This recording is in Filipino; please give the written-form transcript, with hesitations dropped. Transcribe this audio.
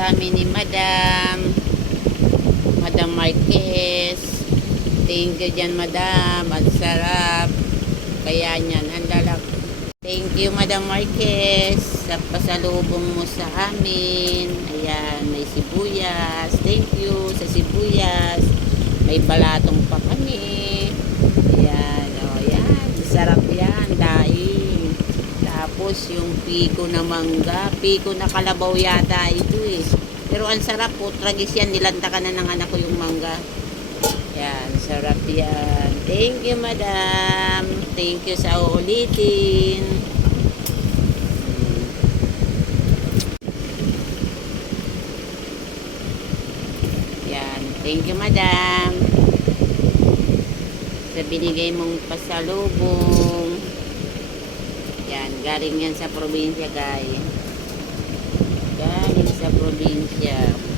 sa amin ni Madam Marquez. Thank you dyan, Madam. Ang sarap. Kaya niyan, handalak. Thank you, Madam Marquez, sa pasalubong mo sa amin. Ayan, may sibuyas. Thank you sa sibuyas. May balatong pa kami. Ayan, o, ayan. Sarap yan, daing. Tapos, yung piko na mangga. Piko na kalabaw yata ito eh. Pero ang sarap po. Tragis yan. Nilanta ka na ng anak ko yung mangga. Yan, sarap yan. Thank you, Madam. Thank you sa uulitin. Yan, thank you, Madam. Sa binigay mong pasalubong. Yan, galing yan sa probinsya, guys. Galing sa probinsya.